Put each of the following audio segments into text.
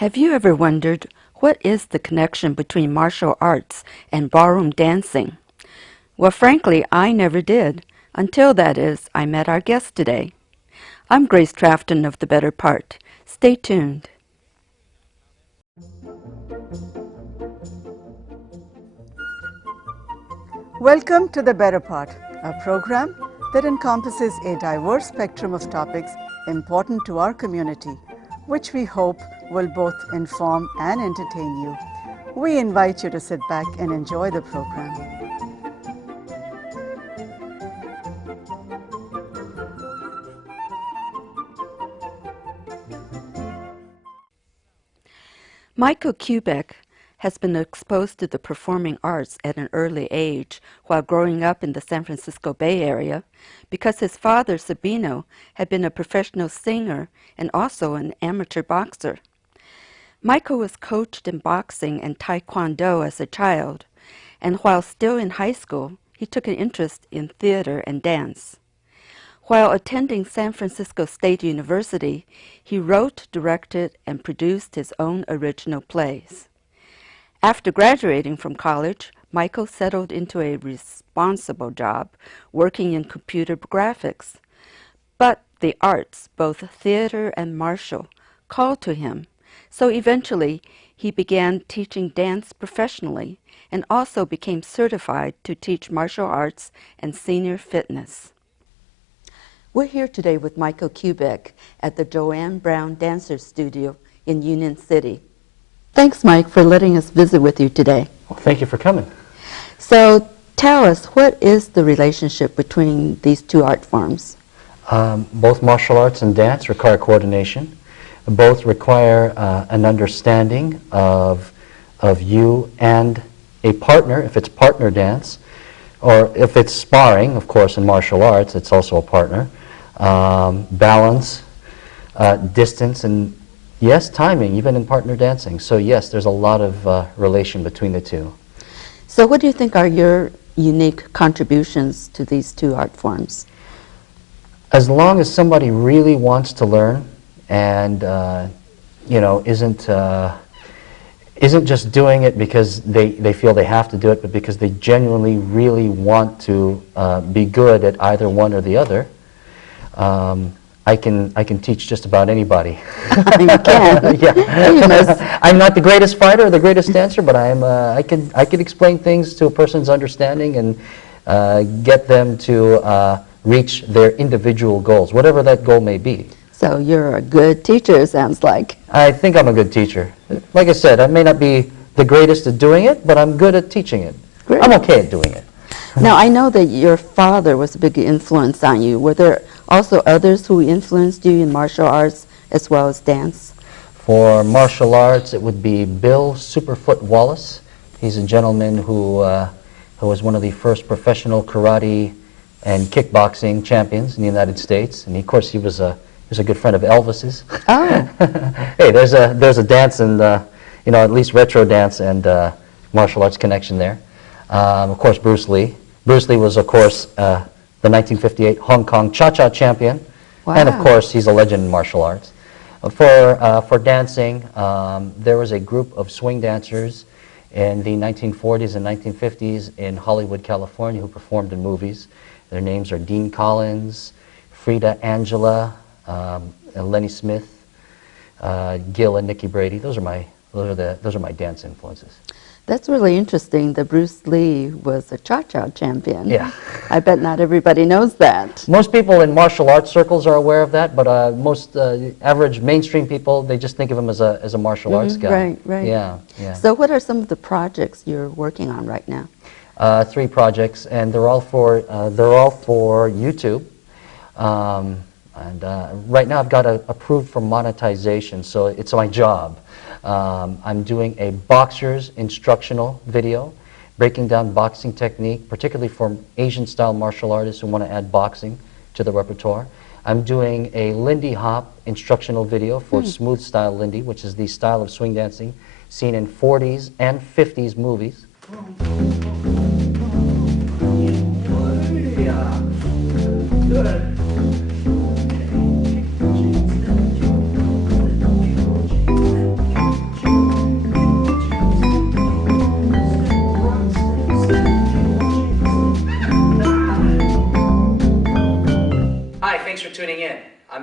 Have you ever wondered what is the connection between martial arts and ballroom dancing? Well, frankly, I never did, until, that is, I met our guest today. I'm Grace Trafton of The Better Part. Stay tuned. Welcome to The Better Part, a program that encompasses a diverse spectrum of topics important to our community, which we hope will both inform and entertain you. We invite you to sit back and enjoy the program. Michael Kubek has been exposed to the performing arts at an early age while growing up in the San Francisco Bay Area because his father, Sabino, had been a professional singer and also an amateur boxer. Michael was coached in boxing and taekwondo as a child, and while still in high school, he took an interest in theater and dance. While attending San Francisco State University, he wrote, directed, and produced his own original plays. After graduating from college, Michael settled into a responsible job working in computer graphics. But the arts, both theater and martial, called to him, so eventually he began teaching dance professionally and also became certified to teach martial arts and senior fitness. We're here today with Michael Kubek at the Joanne Brown Dancers Studio in Union City. Thanks, Mike, for letting us visit with you today. Well, thank you for coming. So tell us, what is the relationship between these two art forms? Both martial arts and dance require coordination. Both require an understanding of you and a partner, if it's partner dance, or if it's sparring, of course, in martial arts, it's also a partner. Balance, distance, and yes, timing, even in partner dancing. So yes, there's a lot of relation between the two. So what do you think are your unique contributions to these two art forms? As long as somebody really wants to learn and isn't just doing it because they feel they have to do it, but because they genuinely really want to be good at either one or the other, I can teach just about anybody. You can. Yeah. I'm not the greatest fighter or the greatest dancer, but I can explain things to a person's understanding and get them to reach their individual goals, whatever that goal may be. So you're a good teacher, it sounds like. I think I'm a good teacher. Like I said, I may not be the greatest at doing it, but I'm good at teaching it. Great. I'm okay at doing it. Now, I know that your father was a big influence on you. Were there also others who influenced you in martial arts as well as dance? For martial arts, it would be Bill Superfoot Wallace. He's a gentleman who was one of the first professional karate and kickboxing champions in the United States. And of course, he was a good friend of Elvis's. Oh. Hey, there's a dance and at least retro dance and martial arts connection there. Of course, Bruce Lee. Bruce Lee was, of course, the 1958 Hong Kong Cha-Cha champion. Wow. And, of course, he's a legend in martial arts. For dancing, there was a group of swing dancers in the 1940s and 1950s in Hollywood, California, who performed in movies. Their names are Dean Collins, Frida Angela, Lenny Smith, Gil and Nicky Brady. Those are my dance influences. That's really interesting that Bruce Lee was a Cha-Cha champion. Yeah. I bet not everybody knows that. Most people in martial arts circles are aware of that, but most average mainstream people, they just think of him as a martial arts guy. Right. Yeah. So what are some of the projects you're working on right now? 3 projects, and they're all for YouTube. Right now I've got approved for monetization, so it's my job. I'm doing a boxer's instructional video, breaking down boxing technique, particularly for Asian-style martial artists who want to add boxing to the repertoire. I'm doing a Lindy Hop instructional video for smooth style Lindy, which is the style of swing dancing seen in 40s and 50s movies. Good.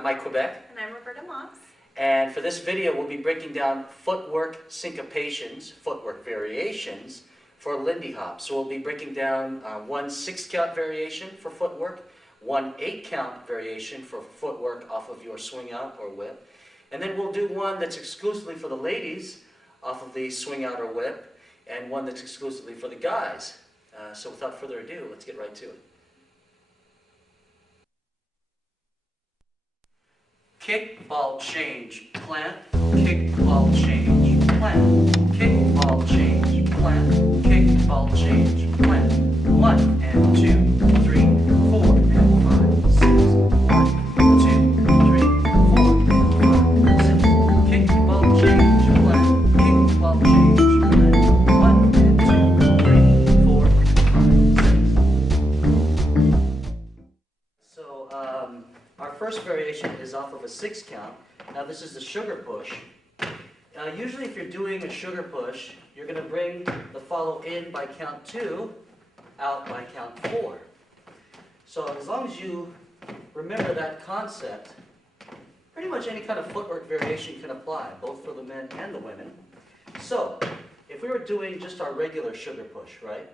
Mike Quebec. And I'm Roberta Moss. And for this video, we'll be breaking down footwork syncopations, footwork variations for Lindy Hop. So we'll be breaking down one 6-count variation for footwork, one 8-count variation for footwork off of your swing out or whip. And then we'll do one that's exclusively for the ladies off of the swing out or whip, and one that's exclusively for the guys. So without further ado, let's get right to it. Kick, ball, change, plant, kick, ball, change, plant, kick, ball, change, plant, kick, ball, change, plant. 1 and 2, 3, 4 and 5, 6. 1, 2, 3, 4 and 5, 6. Kick, ball, change, plant, kick, ball, change, plant. 1 and 2, 3, 4 and 5, 6. So, our first variation is off of a 6-count. Now this is the sugar push. Usually if you're doing a sugar push, you're going to bring the follow in by count 2, out by count 4. So as long as you remember that concept, pretty much any kind of footwork variation can apply, both for the men and the women. So if we were doing just our regular sugar push, right,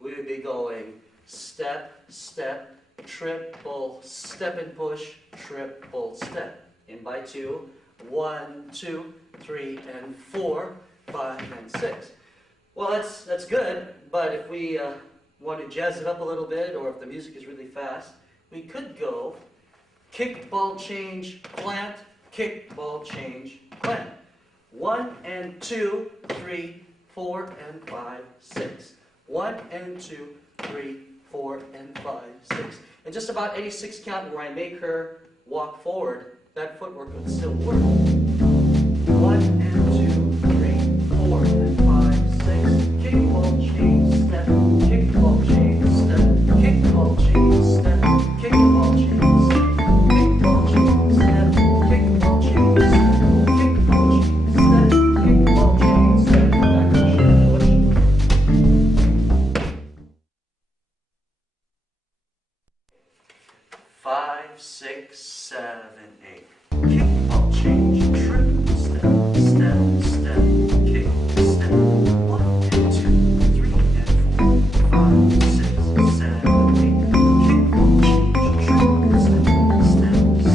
we would be going step, step, triple, step and push, triple, step. In by 2, 1, 2, 3, and 4, 5, and 6. Well, that's good, but if we want to jazz it up a little bit, or if the music is really fast, we could go kick, ball, change, plant, kick, ball, change, plant. 1 and 2, 3, 4, and 5, 6. 1 and 2, 3, 4, and 5, 6. And just about any 6-count where I make her walk forward, that footwork would still work. 1 and 2, 3, 4, and 5, 6. Kick, ball, change, step. Kick, ball, change, step. Kick, ball, change, step. Kick, ball, change, step. Kick, ball, change, step. Kick, ball, change, step. Kick, ball, change, step. Kick, ball, change, step. Back to sugar push. 5, 6, 7, 8. Kick, ball, change, triple step, step, step, kick, step. 1 and 2, 3 and 4, 5, 6, 7, 8. Kick, ball, change, triple step, step, step, kick, step.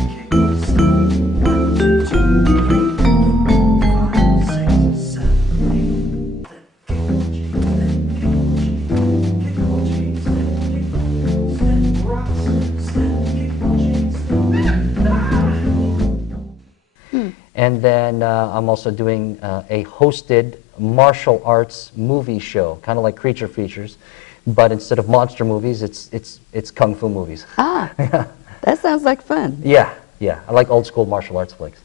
1 and 2, 3, 4, 5, 6, 7, 8. Kick, ball, change, step, kick, ball, change, kick, ball, change, step, kick, ball, step, rock, step, kick, ball, change, step. And then I'm also doing a hosted martial arts movie show, kind of like Creature Features, but instead of monster movies, it's kung fu movies. Ah, that sounds like fun. Yeah, I like old school martial arts flicks.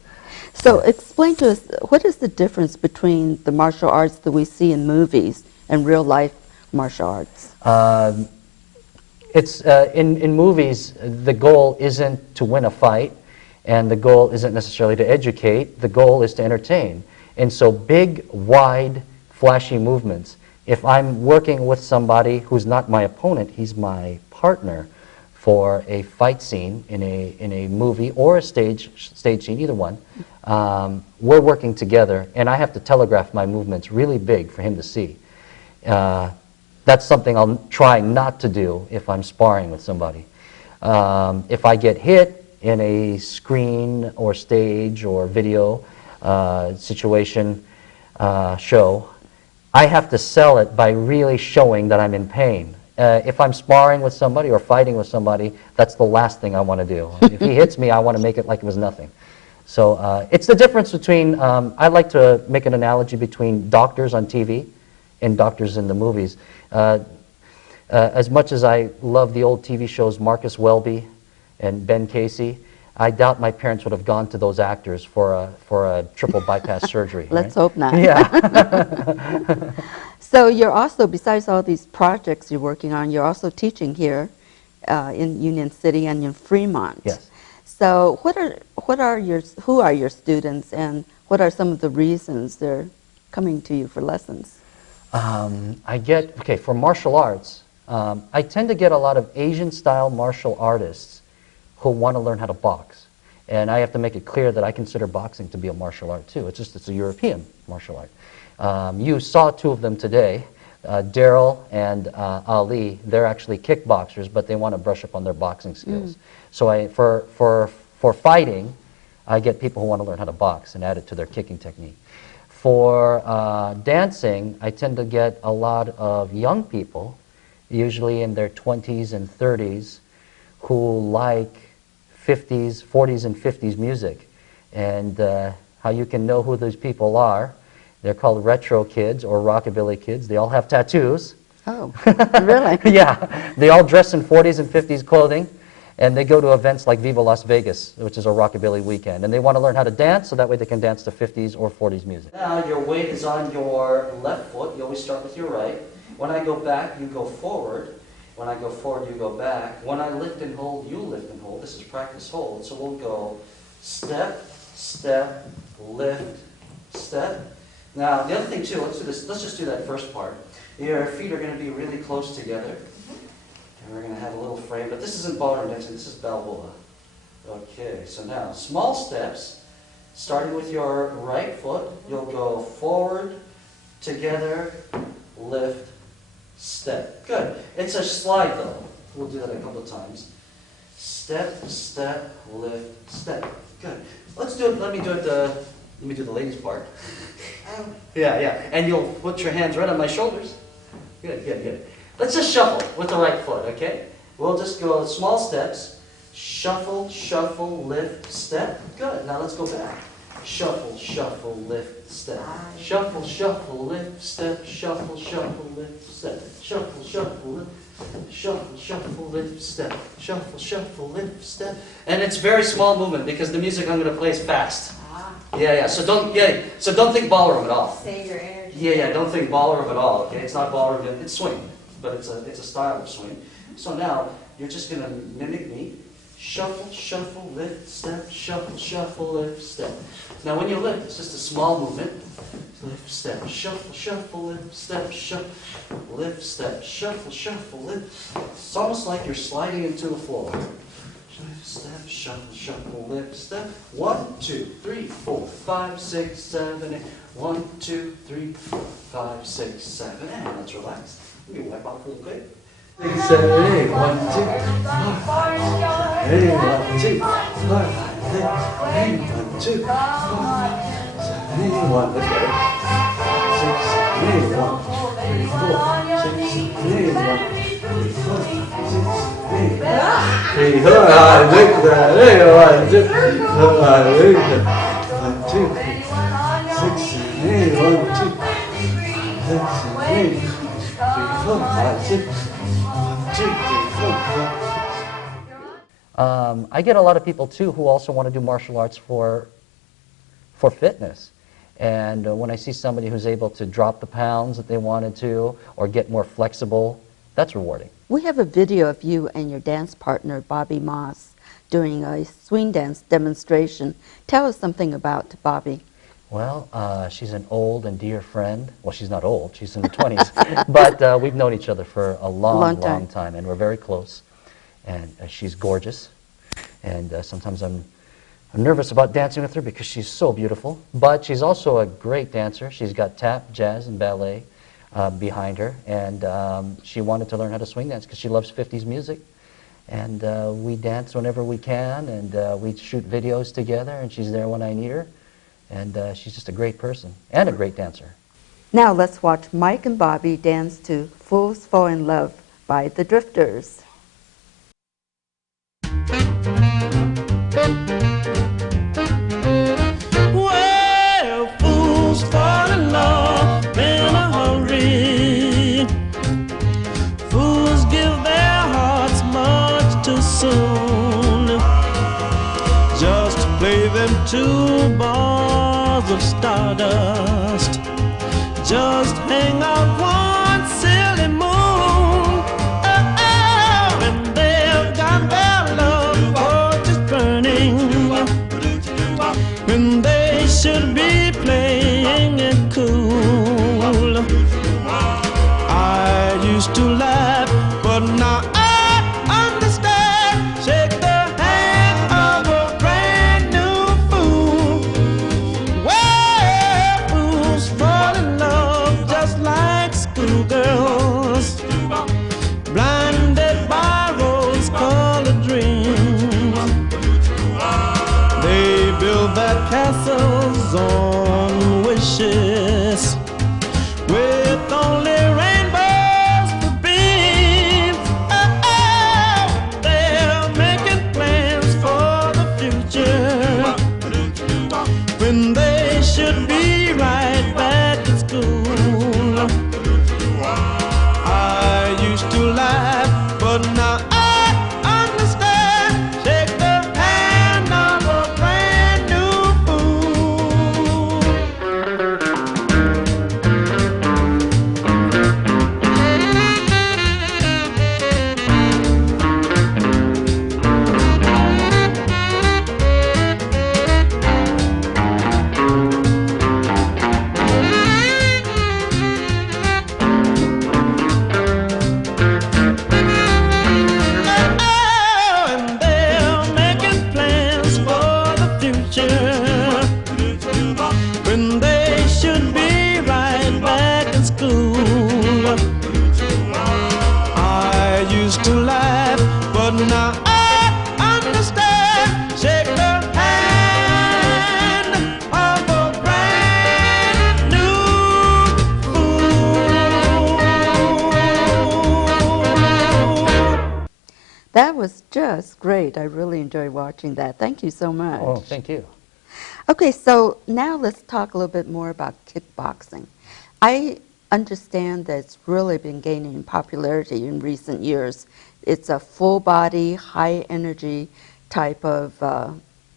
So explain to us, what is the difference between the martial arts that we see in movies and real life martial arts? It's in movies, the goal isn't to win a fight, and the goal isn't necessarily to educate. The goal is to entertain. And so big, wide, flashy movements. If I'm working with somebody who's not my opponent, he's my partner for a fight scene in a movie or a stage scene, either one, we're working together, and I have to telegraph my movements really big for him to see. That's something I'll try not to do if I'm sparring with somebody. If I get hit in a screen or stage or video situation show, I have to sell it by really showing that I'm in pain. If I'm sparring with somebody or fighting with somebody, that's the last thing I want to do. If he hits me, I want to make it like it was nothing. So it's the difference between, I like to make an analogy between doctors on TV and doctors in the movies. As much as I love the old TV shows Marcus Welby and Ben Casey, I doubt my parents would have gone to those actors for a triple bypass surgery. Let's right? hope not. Yeah. So you're also, besides all these projects you're working on, you're also teaching here in Union City and in Fremont. Yes. So who are your students, and what are some of the reasons they're coming to you for lessons? For martial arts, I tend to get a lot of Asian-style martial artists who want to learn how to box. And I have to make it clear that I consider boxing to be a martial art too. It's just it's a European martial art. You saw two of them today, Daryl and Ali. They're actually kickboxers, but they want to brush up on their boxing skills. So for fighting, I get people who want to learn how to box and add it to their kicking technique. For dancing, I tend to get a lot of young people, usually in their 20s and 30s, who like 50s, 40s, and 50s music. And how you can know who those people are, they're called retro kids or rockabilly kids. They all have tattoos. Oh, really? Yeah, they all dress in 40s and 50s clothing, and they go to events like Viva Las Vegas, which is a rockabilly weekend. And they want to learn how to dance, so that way they can dance to 50s or 40s music. Now your weight is on your left foot. You always start with your right. When I go back, you go forward. When I go forward, you go back. When I lift and hold, you lift and hold. This is practice hold. So we'll go step, step, lift, step. Now, the other thing too, let's do this. Let's just do that first part. Your feet are going to be really close together. And we're going to have a little frame. But this isn't ballroom dancing. This is Balboa. Okay, so now, small steps. Starting with your right foot, you'll go forward, together, lift, step. Good. It's a slide though. We'll do that a couple of times. Step, step, lift, step. Good. Let's do it. Let me do the ladies part. Yeah. And you'll put your hands right on my shoulders. Good. Let's just shuffle with the right foot, okay? We'll just go small steps. Shuffle, shuffle, lift, step. Good. Now let's go back. Shuffle, shuffle, lift, step. Shuffle, shuffle, lift, step. Shuffle, shuffle, lift, step. Shuffle, shuffle, lift. Shuffle, shuffle, lift, step. Shuffle, shuffle, lift, step. And it's very small movement because the music I'm going to play is fast. Yeah. So don't think ballroom at all. Save your energy. Yeah. Don't think ballroom at all. Okay, it's not ballroom. It's swing, but it's a style of swing. So now you're just going to mimic me. Shuffle, shuffle, lift, step, shuffle, shuffle, lift, step. Now when you lift, it's just a small movement. Lift, step, shuffle, shuffle, lift, step, shuffle, lift, step, shuffle, shuffle, lift. It's almost like you're sliding into the floor. Lift, step, shuffle, shuffle, lift, step. 1, 2, 3, 4, 5, 6, 7, 8. 1, 2, 3, 4, 5, 6, 7. And let's relax. Let me wipe off real quick. 6, 7, 8, 1, 2, 5, 8, 1, 2, 5, 6, 8, 1, 2, 5, 7, 8, 1. That's better. 6, 7, 8, 1, 2, 3, 4, 6, 7, 8, 1, 2, 3, 4, 6, 8, 3, 4, 5, 6, 7, 8, 1, 2, 5, 6, 1, 2, 3, 6, 7, 8, 1, 2, 6, 7, 8, 3, 4, 5, 6. I get a lot of people too who also want to do martial arts for fitness. And when I see somebody who's able to drop the pounds that they wanted to or get more flexible, that's rewarding. We have a video of you and your dance partner, Bobby Moss, doing a swing dance demonstration. Tell us something about Bobby. Well, she's an old and dear friend. Well, she's not old. She's in her 20s. But we've known each other for a long time, and we're very close. And she's gorgeous. And sometimes I'm nervous about dancing with her because she's so beautiful. But she's also a great dancer. She's got tap, jazz, and ballet behind her. And she wanted to learn how to swing dance because she loves 50s music. And we dance whenever we can, and we shoot videos together, and she's there when I need her. And she's just a great person and a great dancer. Now let's watch Mike and Bobby dance to Fools Fall in Love by the Drifters. Well, fools fall in love in a hurry. Fools give their hearts much too soon. Just to play them two balls of stardust. Just hang out one silly moon. And they've got their love torches burning. When they should be playing it cool. I used to laugh, but now I understand. Shake the hand of a brand should be right back in school. I used to laugh, but now I understand. Shake the hand of a brand new fool. And they're making plans for the future when they should be right back in school. I used to laugh, but now I understand. Shake the hand of a brand new fool. That was just great. I really enjoyed watching that. Thank you so much. Oh, thank you. Okay, so now let's talk a little bit more about kickboxing. I understand that it's really been gaining in popularity in recent years. It's a full body, high energy type of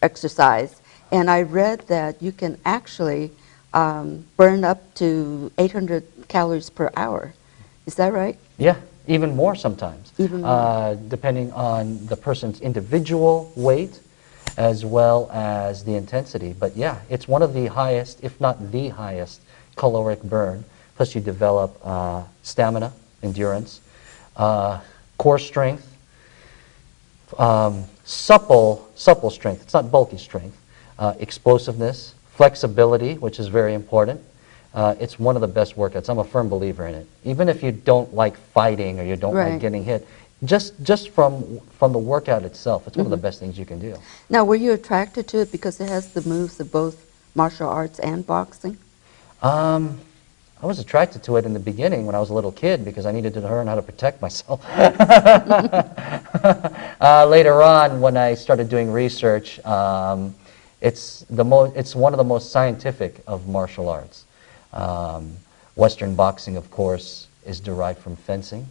exercise. And I read that you can actually burn up to 800 calories per hour. Is that right? Yeah, even more sometimes. Even more. Depending on the person's individual weight as well as the intensity. But yeah, it's one of the highest, if not the highest, caloric burn. Plus you develop stamina, endurance, core strength, supple strength. It's not bulky strength. Explosiveness, flexibility, which is very important. It's one of the best workouts. I'm a firm believer in it. Even if you don't like fighting or you don't Right. like getting hit, just from the workout itself, it's one of the best things you can do. Now, were you attracted to it because it has the moves of both martial arts and boxing? I was attracted to it in the beginning when I was a little kid because I needed to learn how to protect myself. Later on, when I started doing research, it's one of the most scientific of martial arts. Western boxing, of course, is derived from fencing.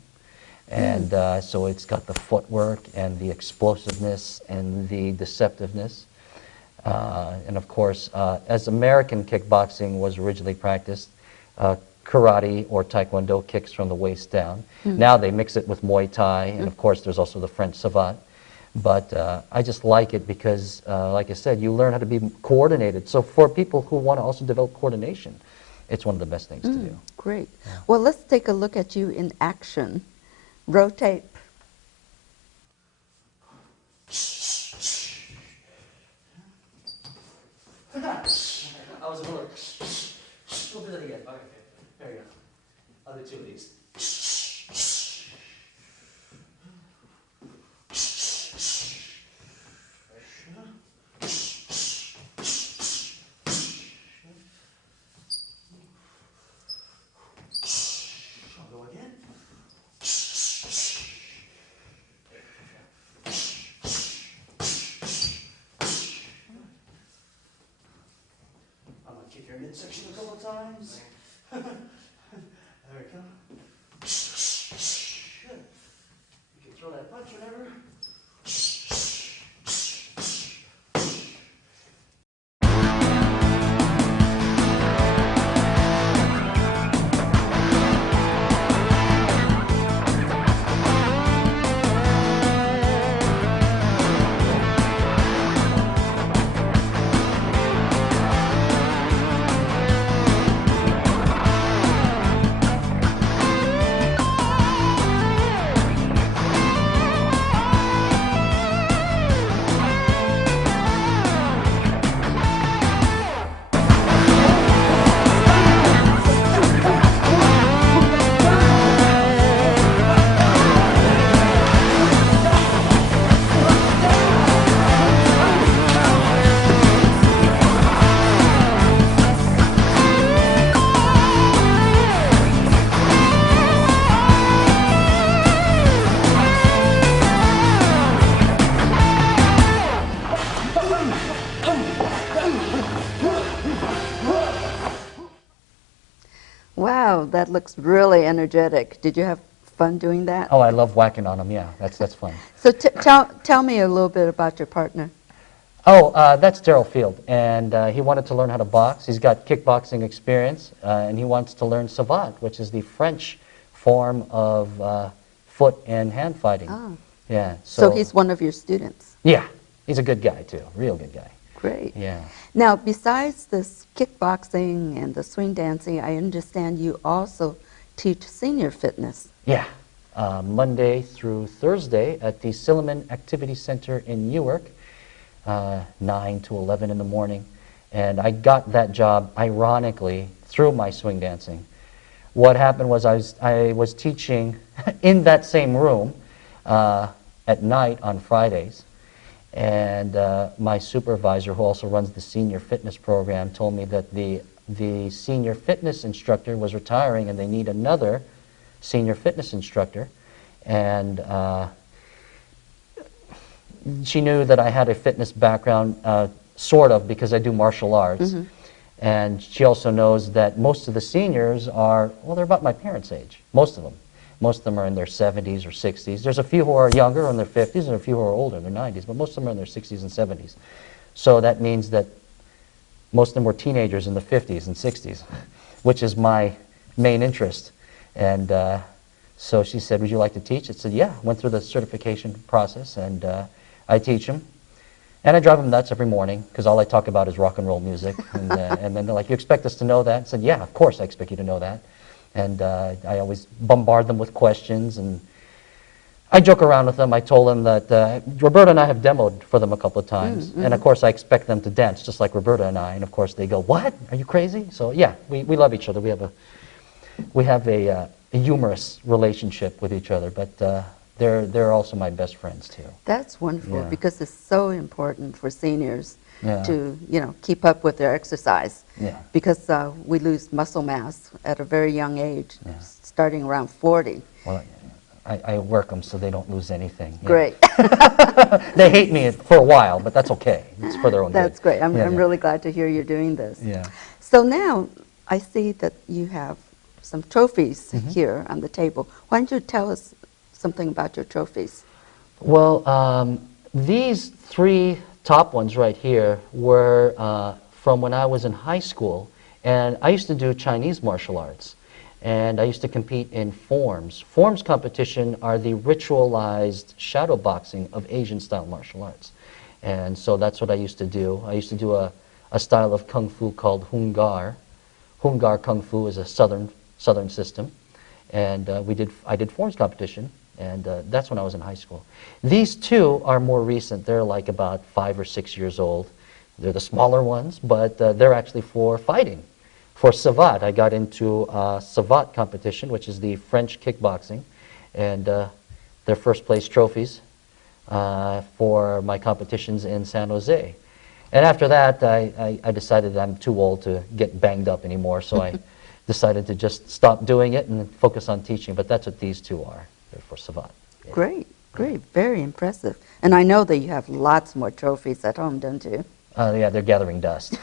And so it's got the footwork and the explosiveness and the deceptiveness. And of course, as American kickboxing was originally practiced, karate or taekwondo kicks from the waist down. Now they mix it with Muay Thai, and of course there's also the French savate. But I just like it because, like I said, you learn how to be coordinated. So for people who want to also develop coordination, it's one of the best things to do. Great. Well, let's take a look at you in action. Rotate. I was a little. We'll do that again. Okay, there you go. Other two of these. I'll go again. I'm gonna kick your midsection a couple times. There we go. Good. You can throw that punch whenever. Wow, that looks really energetic. Did you have fun doing that? Oh, I love whacking on them. Yeah, that's fun. So tell me a little bit about your partner. Oh, that's Daryl Field, and he wanted to learn how to box. He's got kickboxing experience, and he wants to learn savate, which is the French form of foot and hand fighting. Ah. Yeah. So he's one of your students. Yeah, he's a good guy too, real good guy. Great. Yeah. Now, besides this kickboxing and the swing dancing, I understand you also teach senior fitness. Yeah. Monday through Thursday at the Silliman Activity Center in Newark, 9 to 11 in the morning. And I got that job, ironically, through my swing dancing. What happened was I was teaching in that same room at night on Fridays. And my supervisor, who also runs the senior fitness program, told me that the senior fitness instructor was retiring and they need another senior fitness instructor. And she knew that I had a fitness background, sort of, because I do martial arts. Mm-hmm. And she also knows that most of the seniors are, well, they're about my parents' age, most of them. Most of them are in their 70s or 60s. There's a few who are younger, in their 50s, and a few who are older, in their 90s, but most of them are in their 60s and 70s. So that means that most of them were teenagers in the 50s and 60s, which is my main interest. And so she said, would you like to teach? I said, yeah. Went through the certification process, and I teach them. And I drive them nuts every morning, because all I talk about is rock and roll music. And then they're like, you expect us to know that? I said, yeah, of course I expect you to know that. And I always bombard them with questions, and I joke around with them. I told them that Roberta and I have demoed for them a couple of times, and of course I expect them to dance just like Roberta and I, and of course they go, what? Are you crazy? So yeah, we love each other. We have a humorous relationship with each other, but they're also my best friends too. That's wonderful, Yeah. because it's so important for seniors Yeah. to, keep up with their exercise. Yeah. Because we lose muscle mass at a very young age, Yeah. starting around 40. Well, I work them so they don't lose anything. Yeah. Great. They hate me for a while, but that's okay. It's for their own good. That's great. I'm Yeah. really glad to hear you're doing this. Yeah. So now I see that you have some trophies Mm-hmm. here on the table. Why don't you tell us something about your trophies? Well, these three top ones right here were from when I was in high school, and I used to do Chinese martial arts, and I used to compete in forms. Forms competition are the ritualized shadow boxing of Asian-style martial arts, and so that's what I used to do. I used to do a style of kung fu called Hung Gar. Hung Gar Kung Fu is a southern system, and I did forms competition. And that's when I was in high school. These two are more recent. They're like about 5 or 6 years old. They're the smaller ones, but they're actually for fighting. For savate, I got into savate competition, which is the French kickboxing, and they're first place trophies for my competitions in San Jose. And after that, I decided I'm too old to get banged up anymore, so I decided to just stop doing it and focus on teaching. But that's what these two are. They're for savate. Yeah. Great, great, very impressive. And I know that you have lots more trophies at home, don't you? Yeah, they're gathering dust.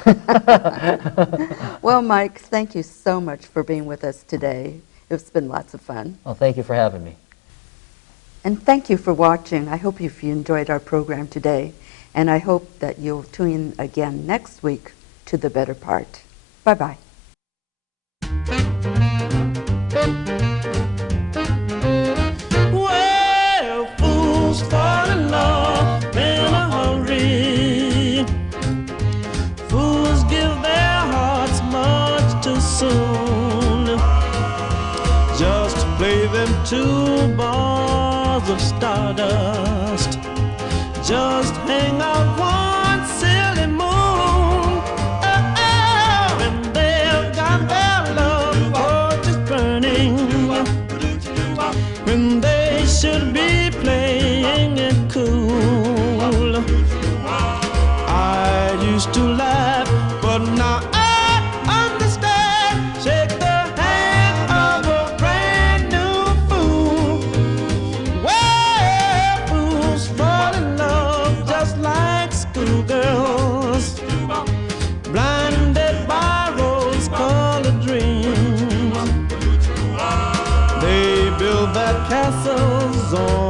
Well, Mike, thank you so much for being with us today. It's been lots of fun. Well, thank you for having me. And thank you for watching. I hope you enjoyed our program today. And I hope that you'll tune in again next week to The Better Part. Bye-bye. Well, fools fall in love in a hurry. Fools give their hearts much too soon. Just to play them two bars of stardust. Just hang out one silly moon. Oh, and they've got their love torches burning. When they should be playing it cool. I used to laugh, but now I understand. Shake the hand of a brand new fool. Well, fools fall in love just like school. muscles on